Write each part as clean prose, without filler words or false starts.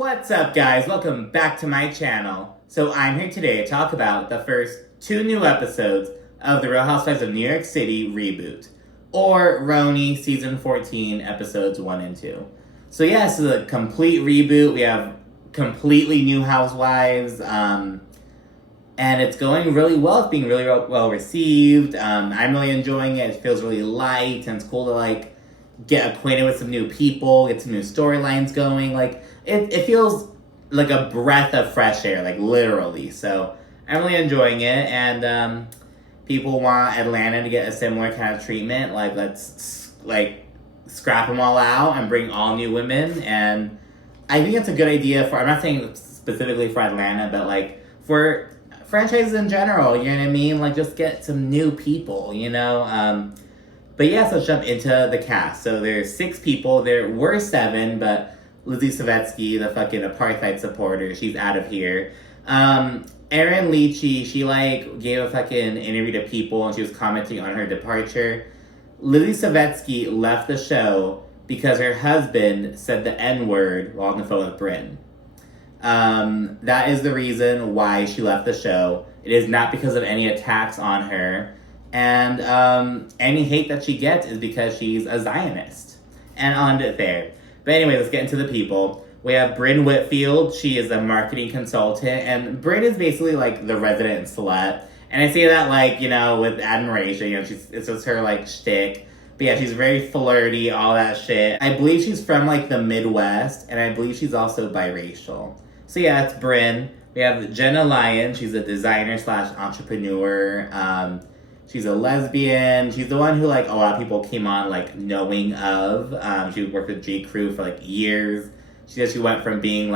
What's up, guys? Welcome back to my channel. So I'm here today to talk about the first 2 new episodes of the Real Housewives of New York City reboot, or RHONY Season 14, Episodes 1 and 2. So yeah, this is a complete reboot. We have completely new housewives, and it's going really well. It's being really well received. I'm really enjoying it. It feels really light, and it's cool to get acquainted with some new people, get some new storylines going. It feels like a breath of fresh air, literally. So I'm really enjoying it, and people want Atlanta to get a similar kind of treatment. Let's scrap them all out and bring all new women. And I think it's a good idea I'm not saying specifically for Atlanta, but for franchises in general, you know what I mean? Just get some new people, you know? But yeah, so let's jump into the cast. So there's 6 people. There were 7, but Lizzie Savetsky, the fucking apartheid supporter, she's out of here. Erin Lichy, she gave a fucking interview to People and she was commenting on her departure. Lizzie Savetsky left the show because her husband said the N-word while on the phone with Brynn. That is the reason why she left the show. It is not because of any attacks on her. And any hate that she gets is because she's a Zionist. And I'll end it there. But anyway, let's get into the people. We have Brynn Whitfield. She is a marketing consultant. And Brynn is basically the resident slut. And I say that with admiration. It's just her shtick. But yeah, she's very flirty, all that shit. I believe she's from the Midwest. And I believe she's also biracial. So yeah, it's Brynn. We have Jenna Lyon. She's a designer / entrepreneur. She's a lesbian. She's the one who, a lot of people came on, knowing of. She worked with J. Crew for, years. She said she went from being,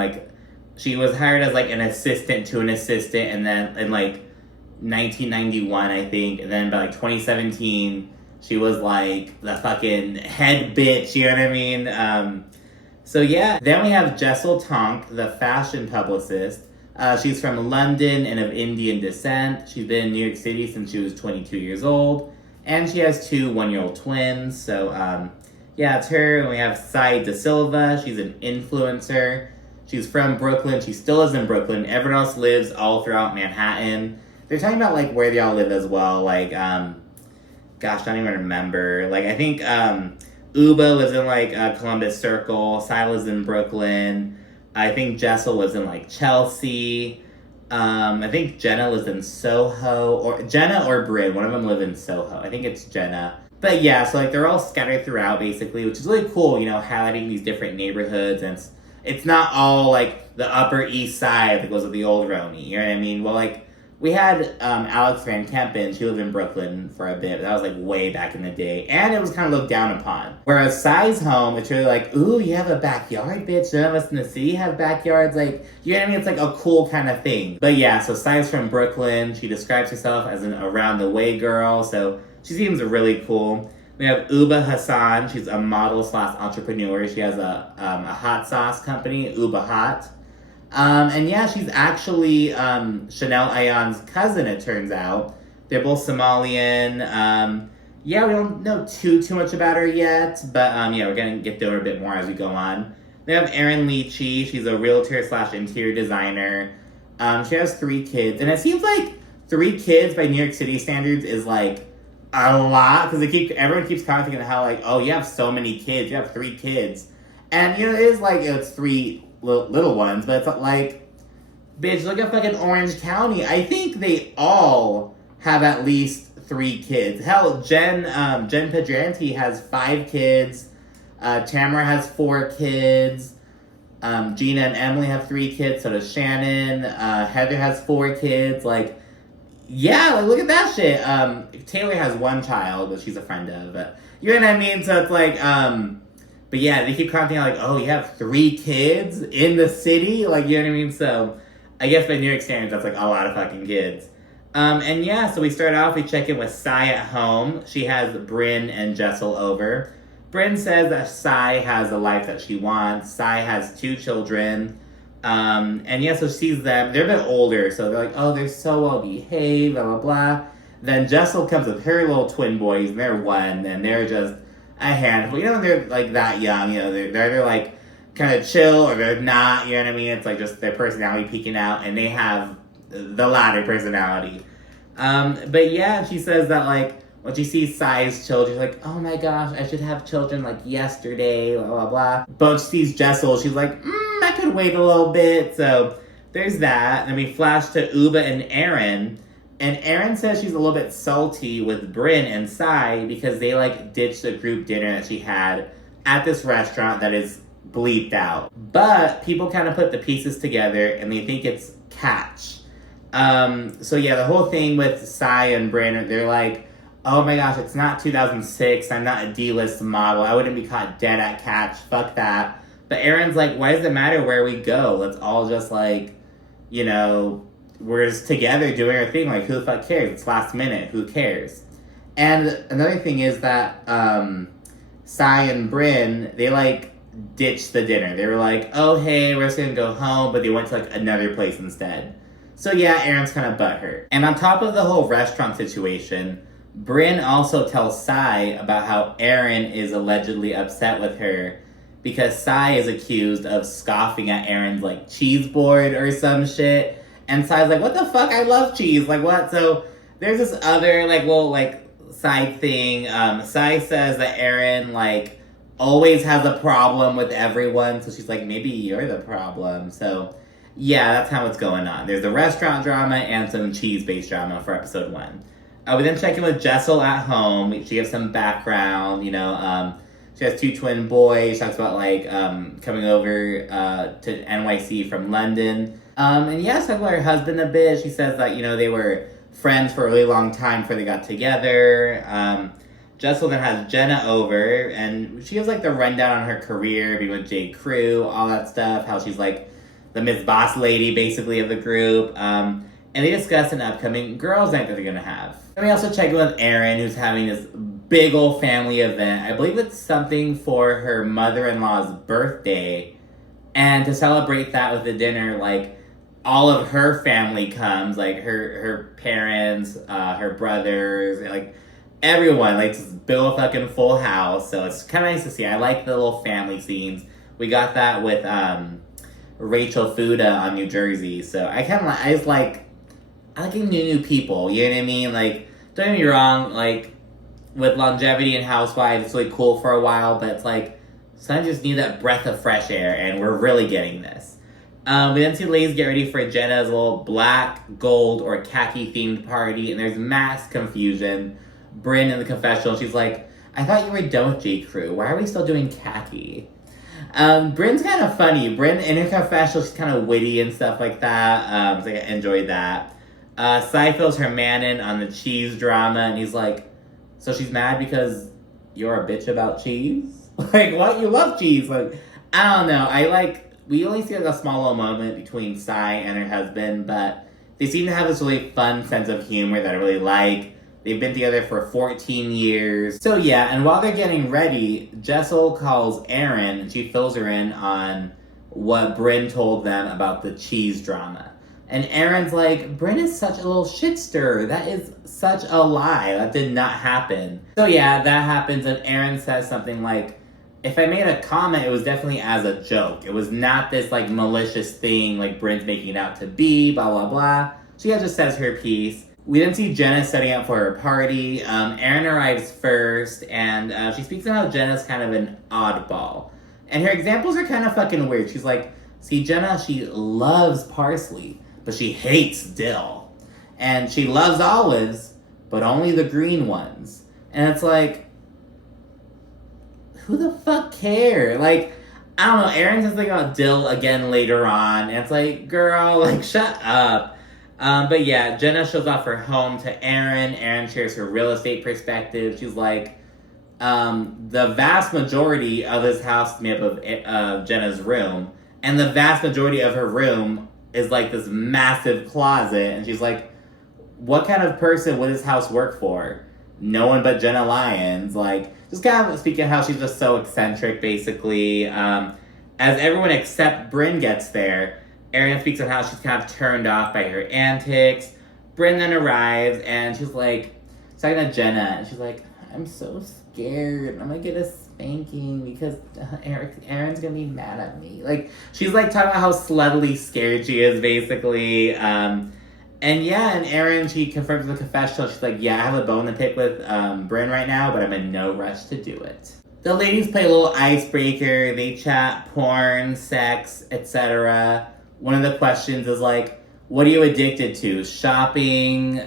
she was hired as, an assistant to an assistant, and then in, 1991, I think, and then by, 2017, she was, the fucking head bitch, you know what I mean? So, yeah. Then we have Jessel Tonk, the fashion publicist. She's from London and of Indian descent. She's been in New York City since she was 22 years old. And she has 2 one-year-old twins. So, yeah, it's her. And we have Sai De Silva. She's an influencer. She's from Brooklyn. She still is in Brooklyn. Everyone else lives all throughout Manhattan. They're talking about, where they all live as well. Gosh, I don't even remember. I think Uba lives in, Columbus Circle. Sai lives in Brooklyn. I think Jessel lives in, Chelsea. I think Jenna lives in Soho. Or Jenna or Brynn. One of them live in Soho. I think it's Jenna. But yeah, so, they're all scattered throughout, basically, which is really cool, highlighting these different neighborhoods. And it's not all, the Upper East Side that goes with the old RHONY. You know what I mean? Well, we had Alex Van Kempen. She lived in Brooklyn for a bit. That was way back in the day. And it was kind of looked down upon. Whereas Sai's home, it's really ooh, you have a backyard, bitch. None of us in the city have backyards. You know what I mean? It's a cool kind of thing. But yeah, so Sai's from Brooklyn. She describes herself as an around-the-way girl. So she seems really cool. We have Uba Hassan. She's a model / entrepreneur. She has a hot sauce company, Uba Hot. And yeah, she's actually Chanel Ayan's cousin, it turns out. They're both Somalian. Yeah, we don't know too much about her yet, but yeah, we're going to get to her a bit more as we go on. We have Erin Lichy. She's a realtor / interior designer. She has 3 kids, and it seems 3 kids by New York City standards is a lot, because everyone keeps commenting on how oh, you have so many kids, you have 3 kids. And it is it's 3 little ones, but it's bitch, look at fucking Orange County. I think they all have at least 3 kids. Hell, Jen Pedranti has 5 kids. Tamara has 4 kids. Gina and Emily have 3 kids. So does Shannon. Heather has 4 kids. Yeah, look at that shit. Taylor has 1 child, but she's a friend of. But you know what I mean? So it's but yeah, they keep commenting oh, you have 3 kids in the city? You know what I mean? So, I guess by New York standards, that's a lot of fucking kids. And yeah, so we start off, we check in with Sai at home. She has Brynn and Jessel over. Brynn says that Sai has a life that she wants. Sai has 2 children. And yeah, so she sees them. They're a bit older, so they're oh, they're so well behaved, blah, blah, blah. Then Jessel comes with her little twin boys, and they're 1, and they're just a handful. When they're that young, they're either kind of chill or they're not, you know what I mean? It's like just their personality peeking out, and they have the latter personality. But yeah, she says that like when she sees Sai's children, she's like, oh my gosh, I should have children like yesterday, blah blah blah. But when she sees Jessel, she's like, I could wait a little bit. So there's that. And we flash to Uba and Erin. And Erin says she's a little bit salty with Bryn and Sai because they like ditched the group dinner that she had at this restaurant that is bleeped out. But people kind of put the pieces together and they think it's catch. So yeah, the whole thing with Sai and Bryn, they're like, oh my gosh, it's not 2006. I'm not a D-list model. I wouldn't be caught dead at catch. Fuck that. But Erin's like, why does it matter where we go? Let's all just like, you know, we're just together doing our thing. Like, who the fuck cares? It's last minute. Who cares? And another thing is that Sai and Bryn, they like ditched the dinner. They were like, oh hey, we're just gonna go home, but they went to like another place instead. So yeah, Erin's kind of butthurt. And on top of the whole restaurant situation, Bryn also tells Sai about how Erin is allegedly upset with her because Sai is accused of scoffing at Erin's like cheese board or some shit. And Sai's like, what the fuck? I love cheese. Like, what? So there's this other like little like side thing. Sai says that Erin like always has a problem with everyone. So she's like, maybe you're the problem. So yeah, that's how it's going on. There's the restaurant drama and some cheese-based drama for episode 1. We then check in with Jessel at home. She gives some background, you know. She has 2 twin boys. She talks about like coming over to NYC from London. And yeah, she talks about her husband a bit. She says that, you know, they were friends for a really long time before they got together. Jessel then has Jenna over, and she has like the rundown on her career, being with J. Crew, all that stuff. How she's like the Miss Boss lady, basically, of the group. And they discuss an upcoming girls' night that they're gonna have. And we also check in with Erin, who's having this big old family event. I believe it's something for her mother-in-law's birthday. And to celebrate that with the dinner, like, all of her family comes, like her parents, her brothers, like everyone, like just build a fucking full house. So it's kind of nice to see. I like the little family scenes. We got that with Rachel Fuda on New Jersey. So I like new people. You know what I mean? Like, don't get me wrong. Like with Longevity and Housewives, it's really cool for a while, but it's like sometimes you just need that breath of fresh air, and we're really getting this. We then see ladies get ready for Jenna's little black, gold, or khaki themed party, and there's mass confusion. Bryn in the confessional, she's like, I thought you were done with J. Crew. Why are we still doing khaki? Bryn's kind of funny. Bryn in her confessional, she's kind of witty and stuff like that. So I enjoyed that. Sai fills her man in on the cheese drama, and he's like, so she's mad because you're a bitch about cheese? Like, what? You love cheese? Like, I don't know. We only see like a small little moment between Sai and her husband, but they seem to have this really fun sense of humor that I really like. They've been together for 14 years. So yeah, and while they're getting ready, Jessel calls Erin, and she fills her in on what Bryn told them about the cheese drama. And Erin's like, Bryn is such a little shit stirrer. That is such a lie. That did not happen. So yeah, that happens, and Erin says something like, if I made a comment, it was definitely as a joke. It was not this, like, malicious thing like Bryn's making it out to be, blah, blah, blah. She just says her piece. We then see Jenna setting up for her party. Erin arrives first, and she speaks about how Jenna's kind of an oddball. And her examples are kind of fucking weird. She's like, see, Jenna, she loves parsley, but she hates dill. And she loves olives, but only the green ones. And it's like, who the fuck cares? Like, I don't know, Erin says something about dill again later on, and it's like, girl, like, shut up. But yeah, Jenna shows off her home to Erin. Erin shares her real estate perspective. She's like, the vast majority of this house is made up of Jenna's room, and the vast majority of her room is like this massive closet, and she's like, what kind of person would this house work for? No one but Jenna Lyons. Like, just kind of speaking how she's just so eccentric, basically. As everyone except Bryn gets there, Erin speaks on how she's kind of turned off by her antics. Bryn then arrives, and she's like, talking to Jenna, and she's like, I'm so scared. I'm gonna get a spanking because Erin's gonna be mad at me. Like, she's like talking about how sluttily scared she is, basically. And yeah, and Erin, she confirms the confessional. She's like, yeah, I have a bone to pick with Brynn right now, but I'm in no rush to do it. The ladies play a little icebreaker. They chat porn, sex, etc. One of the questions is like, what are you addicted to? Shopping,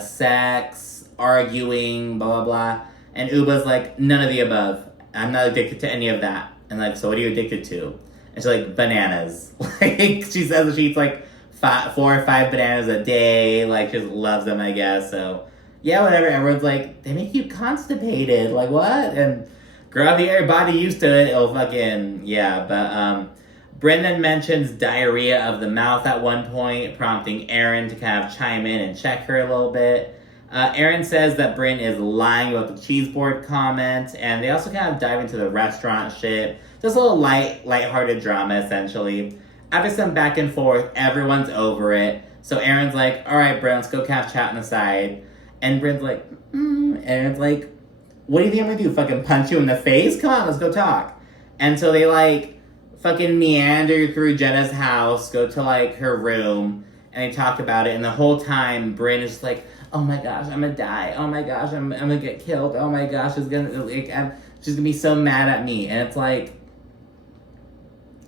sex, arguing, blah, blah, blah. And Uba's like, none of the above. I'm not addicted to any of that. And like, so what are you addicted to? And she's like, bananas. Like, she says that she eats like 4 or 5 bananas a day. Like, just loves them, I guess. So, yeah, whatever. Everyone's like, they make you constipated. Like, what? And girl, if you get your body used to it, it'll fucking, yeah. But, Brendan mentions diarrhea of the mouth at one point, prompting Erin to kind of chime in and check her a little bit. Erin says that Brynn is lying about the cheese board comment, and they also kind of dive into the restaurant shit. Just a little lighthearted drama, essentially. After some back and forth, everyone's over it. So Erin's like, all right, Brynn, let's go kind of chat on the side. And Brynn's like, Erin's like, what do you think I'm gonna do? Fucking punch you in the face? Come on, let's go talk. And so they like fucking meander through Jenna's house, go to like her room, and they talk about it. And the whole time, Brynn is like, oh my gosh, I'm gonna die. Oh my gosh, I'm gonna get killed. Oh my gosh, she's gonna be so mad at me. And it's like,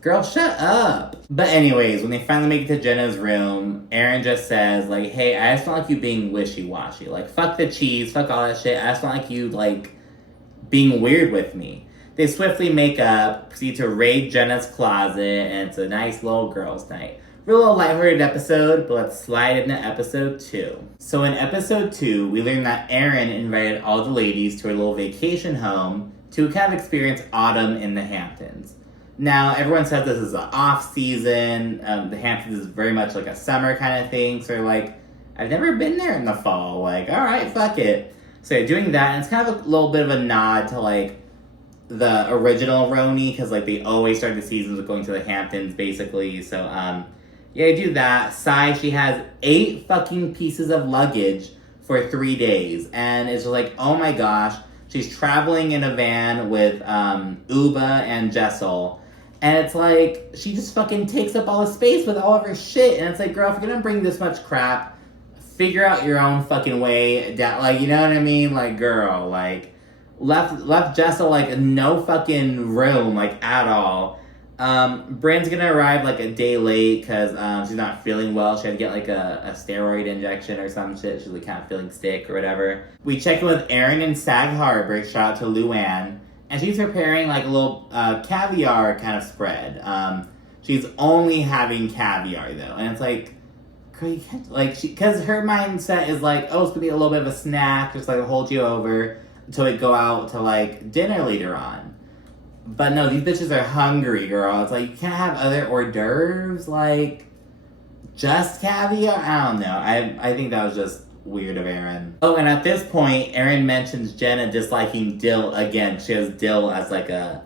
girl, shut up. But anyways, when they finally make it to Jenna's room, Erin just says, like, hey, I just don't like you being wishy-washy. Like, fuck the cheese, fuck all that shit. I just don't like you, like, being weird with me. They swiftly make up, proceed to raid Jenna's closet, and it's a nice little girls' night. Real little lighthearted episode, but let's slide into episode 2. So in episode 2, we learn that Erin invited all the ladies to a little vacation home to kind of experience autumn in the Hamptons. Now, everyone says this is an off-season. The Hamptons is very much like a summer kind of thing. So they're like, I've never been there in the fall. Like, all right, fuck it. So they're doing that, and it's kind of a little bit of a nod to, like, the original RHONY, because, like, they always start the seasons with going to the Hamptons, basically. So, yeah, do that. Sai, she has 8 fucking pieces of luggage for 3 days. And it's just like, oh my gosh. She's traveling in a van with Uba and Jessel. And it's like, she just fucking takes up all the space with all of her shit. And it's like, girl, if you're gonna bring this much crap, figure out your own fucking way down. Like, you know what I mean? Like, girl, like, left Jessel, like, no fucking room, like, at all. Brynn's gonna arrive, like, a day late because she's not feeling well. She had to get, like, a steroid injection or some shit. She's, like, kind of feeling sick or whatever. We check in with Erin in Sag Harbor. Shout out to Luann. And she's preparing, like, a little caviar kind of spread. She's only having caviar, though. And it's like, girl, you can't, like, because her mindset is like, oh, it's gonna be a little bit of a snack, just, like, hold you over until we go out to, like, dinner later on. But no, these bitches are hungry, girl. It's like, you can't have other hors d'oeuvres, like, just caviar? I don't know. I think that was just weird of Erin. Oh, and at this point, Erin mentions Jenna disliking dill again. She has dill as, like, a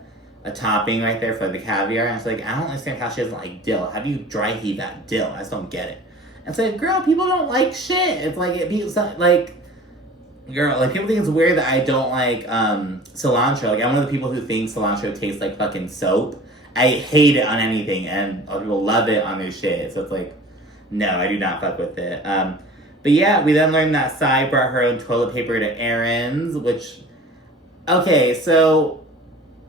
topping right there for the caviar. And it's like, I don't understand how she doesn't like dill. How do you dry heat that dill? I just don't get it. And it's like, girl, people don't like shit. It's like, girl, like, people think it's weird that I don't like cilantro. Like, I'm one of the people who thinks cilantro tastes like fucking soap. I hate it on anything, and other people love it on their shit. So it's like, no, I do not fuck with it. But yeah, we then learned that Sai brought her own toilet paper to Erin's, which, okay, so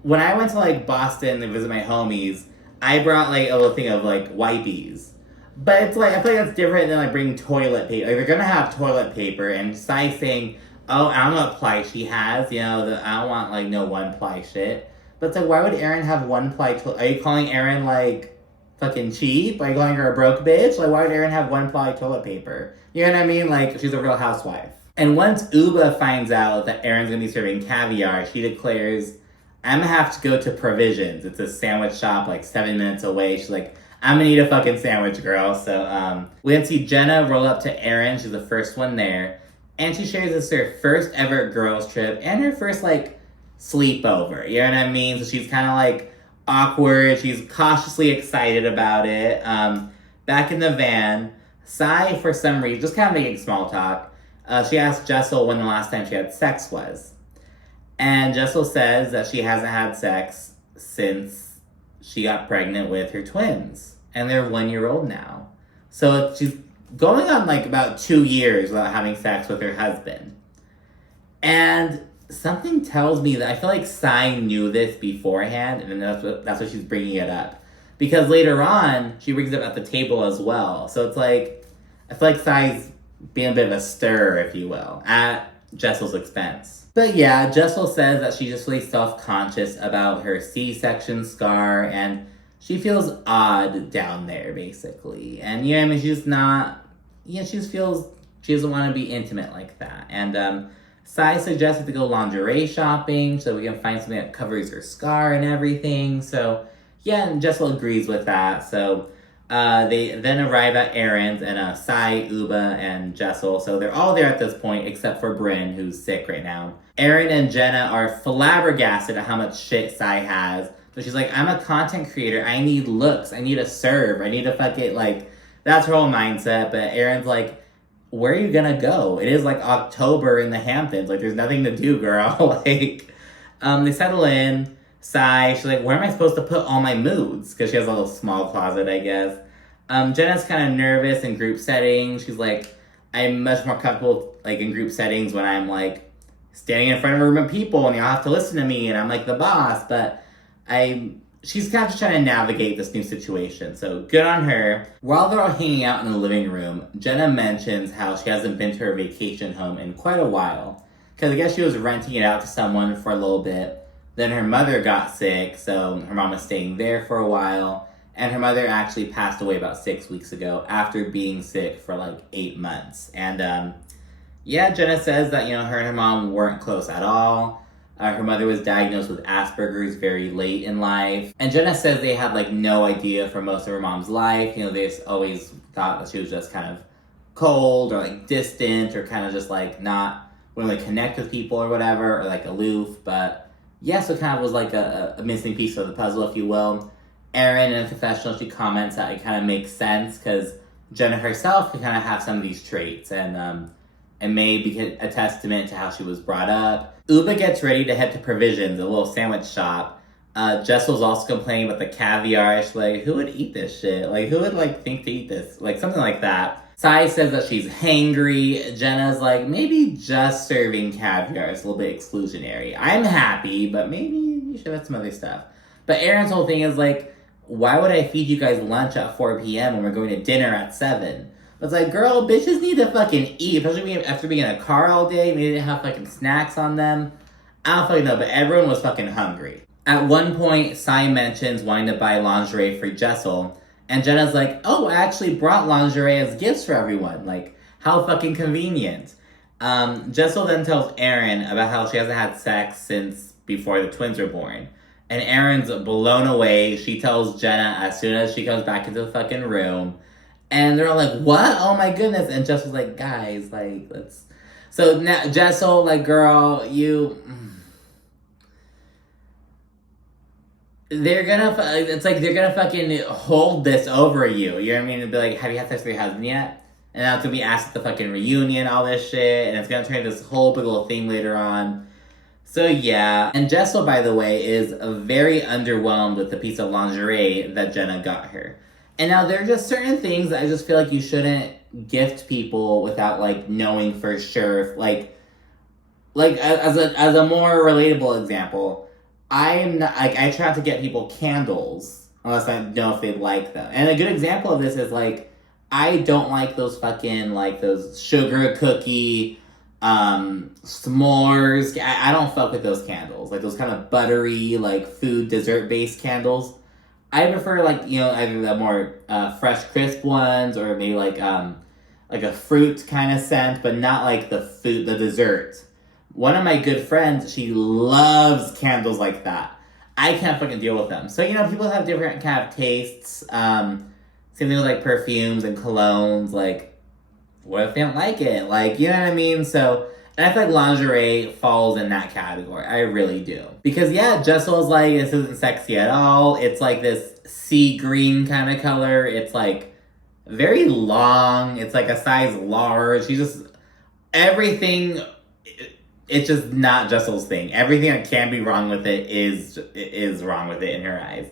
when I went to, like, Boston to visit my homies, I brought, like, a little thing of, like, wipies. But it's like, I feel like that's different than, like, bringing toilet paper. Like, they're gonna have toilet paper, and Sai saying, oh, I don't know what ply she has, you know, I don't want, like, no one-ply shit. But it's like, why would Erin have one-ply toilet? Are you calling Erin, like, fucking cheap? Are you calling her a broke bitch? Like, why would Erin have one-ply toilet paper? You know what I mean? Like, she's a real housewife. And once Uba finds out that Erin's gonna be serving caviar, she declares, I'm gonna have to go to Provisions. It's a sandwich shop, like, 7 minutes away. She's like, I'm gonna eat a fucking sandwich, girl. So, we then see Jenna roll up to Erin. She's the first one there. And she shares this her first ever girls trip and her first, like, sleepover. You know what I mean? So she's kind of, like, awkward. She's cautiously excited about it. Back in the van, Sai, for some reason, just kind of making small talk, she asked Jessel when the last time she had sex was. And Jessel says that she hasn't had sex since she got pregnant with her twins. And they're 1 year old now. So she's going on like about 2 years without having sex with her husband. And something tells me that I feel like Sai knew this beforehand, and that's what she's bringing it up. Because later on, she brings it up at the table as well. So it's like, I feel like Sai's being a bit of a stir, if you will, at Jessel's expense. But yeah, Jessel says that she's just really self-conscious about her C-section scar, and she feels odd down there, basically. And yeah, I mean, she's not, she just feels she doesn't want to be intimate like that. And Sai suggested to go lingerie shopping so we can find something that covers her scar and everything. So yeah, and Jessel agrees with that. So they then arrive at Erin's, and Sai, Uba, and Jessel. So they're all there at this point, except for Brynn, who's sick right now. Erin and Jenna are flabbergasted at how much shit Sai has. So she's like, I'm a content creator. I need looks. I need a serve. I need to fucking, like, that's her whole mindset. But Erin's like, where are you gonna go? It is, like, October in the Hamptons. Like, there's nothing to do, girl. Like, they settle in. Sai, she's like, where am I supposed to put all my moods? Because she has a little small closet, I guess. Jenna's kind of nervous in group settings. She's like, I'm much more comfortable, like, in group settings when I'm, like, standing in front of a room of people and y'all have to listen to me and I'm, like, the boss. But she's kind of just trying to navigate this new situation. So good on her. While they're all hanging out in the living room, Jenna mentions how she hasn't been to her vacation home in quite a while. Because I guess she was renting it out to someone for a little bit. Then her mother got sick, so her mom was staying there for a while. And her mother actually passed away about 6 weeks ago after being sick for like 8 months. And yeah, Jenna says that, her and her mom weren't close at all. Her mother was diagnosed with Asperger's very late in life. And Jenna says they had like no idea for most of her mom's life. They just always thought that she was just kind of cold or like distant or kind of just like not really connect with people or whatever, or like aloof. But yeah, so it kind of was like a missing piece of the puzzle, if you will. Erin, in a confessional, she comments that it kind of makes sense because Jenna herself can kind of have some of these traits, and may be a testament to how she was brought up. Uba gets ready to head to Provisions, a little sandwich shop. Jessel's also complaining about the caviar. She's like, who would eat this shit? Like, who would like think to eat this? Like, something like that. Sai says that she's hangry. Jenna's like, maybe just serving caviar is a little bit exclusionary. I'm happy, but maybe you should have some other stuff. But Erin's whole thing is like, why would I feed you guys lunch at 4 p.m. when we're going to dinner at 7? It's like, girl, bitches need to fucking eat. Especially after being in a car all day, maybe they didn't have fucking snacks on them. I don't fucking know, but everyone was fucking hungry. At one point, Sai mentions wanting to buy lingerie for Jessel. And Jenna's like, oh, I actually brought lingerie as gifts for everyone. Like, how fucking convenient. Jessel then tells Erin about how she hasn't had sex since before the twins were born. And Erin's blown away. She tells Jenna as soon as she comes back into the fucking room. And they're all like, what? Oh my goodness. And Jessel's like, guys, like, let's... So now, Jessel, like, girl, they're gonna fucking hold this over you. You know what I mean? And be like, have you had sex with your husband yet? And that's gonna be asked at the fucking reunion, all this shit. And it's gonna turn into this whole big little thing later on. So yeah. And Jessel, by the way, is very underwhelmed with the piece of lingerie that Jenna got her. And now there are just certain things that I just feel like you shouldn't gift people without like knowing for sure. Like as a more relatable example, I'm not like, I try not to get people candles unless I know if they like them. And a good example of this is like, I don't like those fucking like those sugar cookie s'mores. I don't fuck with those candles. Like those kind of buttery like food dessert based candles. I prefer like, either the more fresh crisp ones or maybe like a fruit kind of scent, but not like the dessert. One of my good friends, she loves candles like that. I can't fucking deal with them. So, people have different kind of tastes. Same thing with like perfumes and colognes. Like, what if they don't like it? Like, you know what I mean? So, and I feel like lingerie falls in that category. I really do. Because, yeah, Jessel's like, this isn't sexy at all. It's like this sea green kind of color. It's like very long. It's like a size large. Everything it's just not Jessel's thing. Everything that can be wrong with it is wrong with it in her eyes.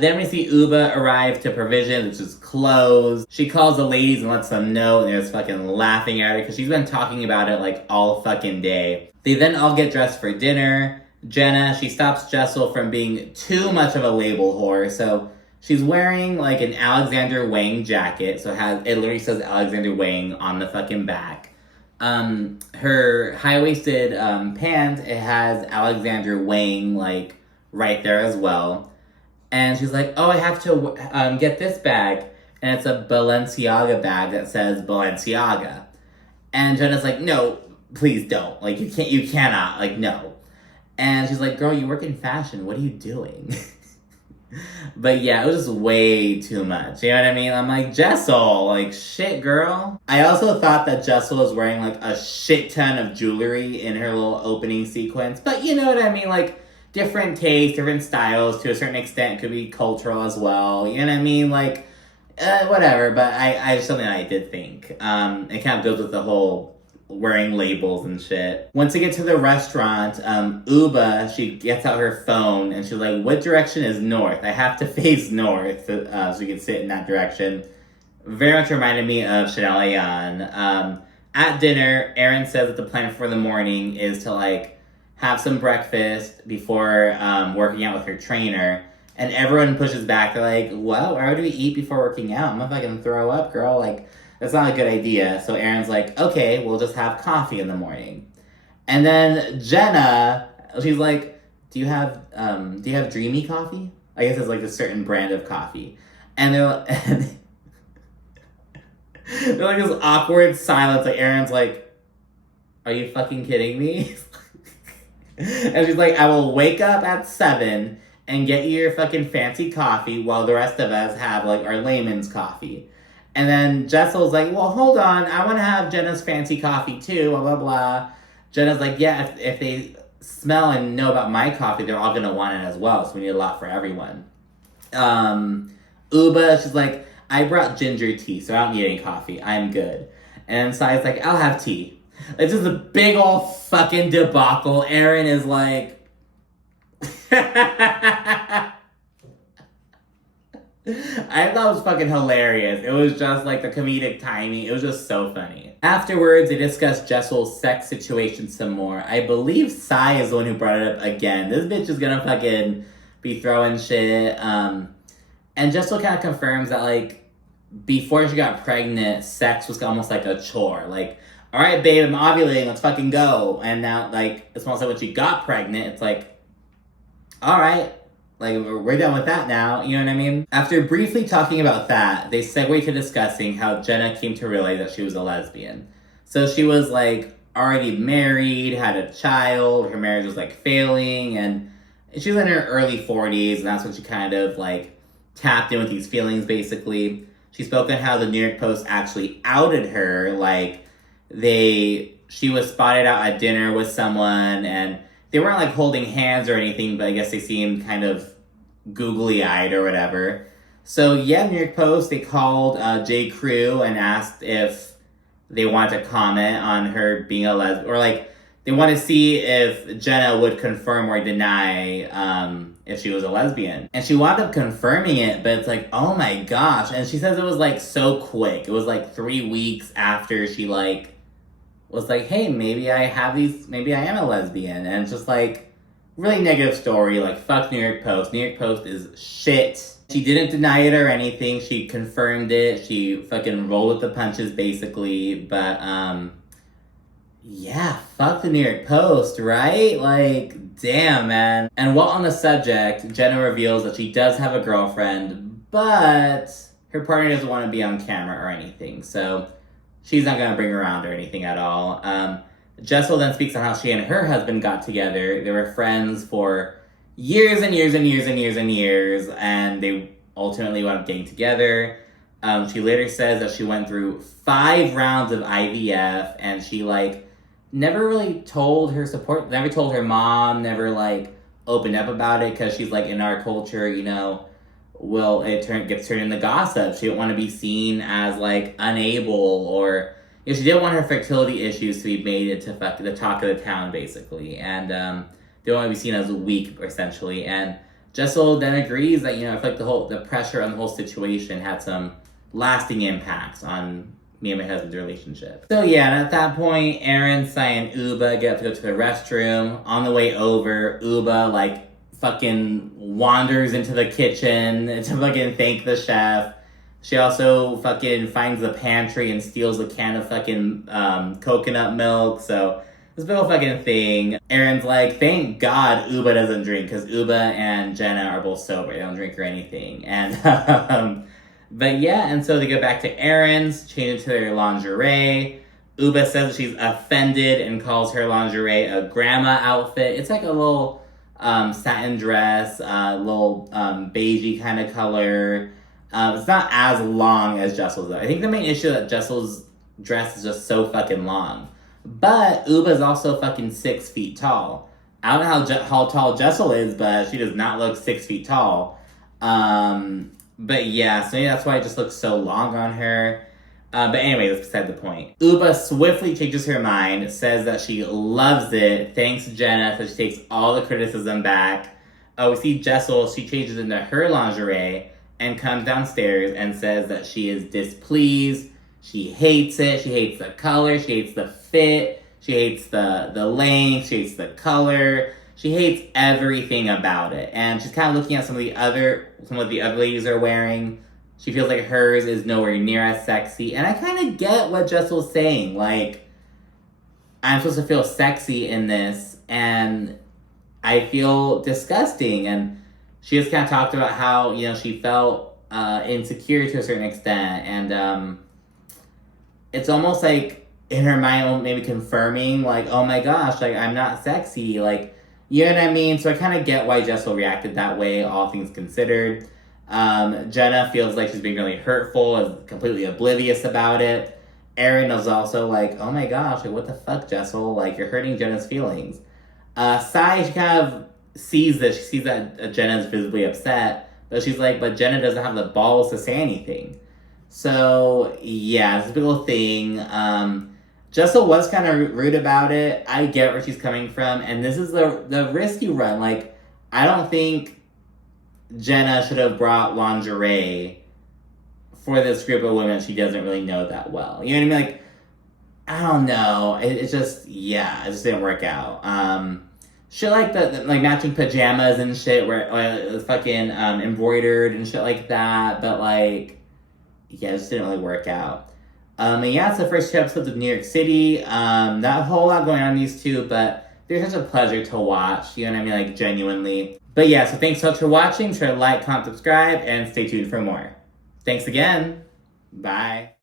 Then we see Uba arrive to Provision, which is closed. She calls the ladies and lets them know, and they're just fucking laughing at her because she's been talking about it like all fucking day. They then all get dressed for dinner. Jenna, she stops Jessel from being too much of a label whore, so she's wearing like an Alexander Wang jacket, so it literally says Alexander Wang on the fucking back. Her high-waisted pants, it has Alexander Wang like right there as well. And she's like, oh, I have to get this bag. And it's a Balenciaga bag that says Balenciaga. And Jenna's like, no, please don't. Like, you cannot. Like, no. And she's like, girl, you work in fashion. What are you doing? But yeah, it was just way too much. You know what I mean? I'm like, Jessel, like, shit, girl. I also thought that Jessel was wearing, like, a shit ton of jewelry in her little opening sequence. But you know what I mean? Like, different tastes, different styles, to a certain extent, could be cultural as well. You know what I mean? Like, whatever. But I something I did think. It kind of goes with the whole wearing labels and shit. Once they get to the restaurant, Uba, she gets out her phone and she's like, what direction is north? I have to face north so we can sit in that direction. Very much reminded me of Chanel Ayan. At dinner, Erin says that the plan for the morning is to like have some breakfast before working out with her trainer. And everyone pushes back. They're like, well, why would we eat before working out? I'm not fucking throw up, girl. Like, that's not a good idea. So Erin's like, okay, we'll just have coffee in the morning. And then Jenna, she's like, do you have Dreamy coffee? I guess it's like a certain brand of coffee. And they're like this awkward silence. Like Erin's like, are you fucking kidding me? And she's like, I will wake up at 7 and get you your fucking fancy coffee while the rest of us have like our layman's coffee. And then Jessel's like, well, hold on. I want to have Jenna's fancy coffee too, blah, blah, blah. Jenna's like, yeah, if they smell and know about my coffee, they're all going to want it as well. So we need a lot for everyone. Uba, she's like, I brought ginger tea, so I don't need any coffee. I'm good. And Sai's like, I'll have tea. It's just a big old fucking debacle. Erin is like... I thought it was fucking hilarious. It was just like the comedic timing. It was just so funny. Afterwards, they discussed Jessel's sex situation some more. I believe Sai is the one who brought it up again. This bitch is gonna fucking be throwing shit. And Jessel kind of confirms that like before she got pregnant, sex was almost like a chore. Like, all right, babe, I'm ovulating. Let's fucking go. And now, like, it's almost like when she got pregnant, it's like, all right. Like, we're done with that now, you know what I mean? After briefly talking about that, they segue to discussing how Jenna came to realize that she was a lesbian. So she was, like, already married, had a child, her marriage was, like, failing, and she was in her early 40s, and that's when she kind of, like, tapped in with these feelings, basically. She spoke on how the New York Post actually outed her, like, she was spotted out at dinner with someone, and they weren't, like, holding hands or anything, but I guess they seemed kind of googly-eyed or whatever. So, yeah, New York Post, they called J. Crew and asked if they wanted to comment on her being a lesbian. Or, like, they want to see if Jenna would confirm or deny if she was a lesbian. And she wound up confirming it, but it's like, oh my gosh. And she says it was, like, so quick. It was, like, 3 weeks after she, like, was like, hey, maybe I am a lesbian. And it's just like, really negative story. Like, fuck New York Post. New York Post is shit. She didn't deny it or anything. She confirmed it. She fucking rolled with the punches, basically. But, yeah, fuck the New York Post, right? Like, damn, man. And while on the subject, Jenna reveals that she does have a girlfriend, but her partner doesn't want to be on camera or anything. So she's not going to bring her around or anything at all. Jessel then speaks on how she and her husband got together. They were friends for years and years and years and years and years, and they ultimately wound up getting together. She later says that she went through 5 rounds of IVF, and she, like, never really told never told her mom, never, like, opened up about it, because she's like, in our culture, you know, gets turned into gossip. She didn't want to be seen as, like, unable or, you know, she didn't want her fertility issues to be made into the talk of the town, basically. And they want to be seen as weak, essentially. And Jessel then agrees that, you know, I feel like the pressure on the whole situation had some lasting impacts on me and my husband's relationship. So yeah, and at that point, Erin, Sai, and Uba get to go to the restroom. On the way over, Uba, like, fucking wanders into the kitchen to fucking thank the chef. She also fucking finds the pantry and steals a can of fucking coconut milk, so this big old fucking thing. Erin's like, thank God Uba doesn't drink, because Uba and Jenna are both sober. They don't drink or anything. And, but yeah, and so they go back to Erin's, change into their lingerie. Uba says that she's offended and calls her lingerie a grandma outfit. It's like a little satin dress, little beigey kind of color. It's not as long as Jessel's though. I think the main issue is that Jessel's dress is just so fucking long. But Uba's also fucking 6 feet tall. I don't know how tall Jessel is, but she does not look 6 feet tall. But yeah, so maybe that's why it just looks so long on her. But anyway, that's beside the point. Uba swiftly changes her mind, says that she loves it, thanks Jenna, so she takes all the criticism back. We see Jessel, she changes into her lingerie and comes downstairs and says that she is displeased. She hates it. She hates the color. She hates the fit. She hates the length. She hates the color. She hates everything about it. And she's kind of looking at some of the other ladies are wearing. She feels like hers is nowhere near as sexy. And I kind of get what Jessel's saying. Like, I'm supposed to feel sexy in this, and I feel disgusting. And she just kind of talked about how, you know, she felt insecure to a certain extent. And it's almost like in her mind maybe confirming, like, oh my gosh, like, I'm not sexy. Like, you know what I mean? So I kind of get why Jessel reacted that way, all things considered. Jenna feels like she's being really hurtful, is completely oblivious about it. Erin is also like, oh my gosh, like, what the fuck, Jessel? Like, you're hurting Jenna's feelings. Sai, she kind of sees this. She sees that Jenna's visibly upset, but she's like, but Jenna doesn't have the balls to say anything. So, yeah, it's a big old thing. Jessel was kind of rude about it. I get where she's coming from, and this is the risk you run. Like, I don't think Jenna should have brought lingerie for this group of women she doesn't really know that well. You know what I mean? Like, I don't know. It just didn't work out. Shit like the like matching pajamas and shit where it was fucking embroidered and shit like that, but like, yeah, it just didn't really work out. And yeah, it's the first 2 episodes of New York City. Not a whole lot going on in these 2, but they're such a pleasure to watch. You know what I mean? Like, genuinely. But yeah, so thanks so much for watching. Try to like, comment, subscribe, and stay tuned for more. Thanks again. Bye.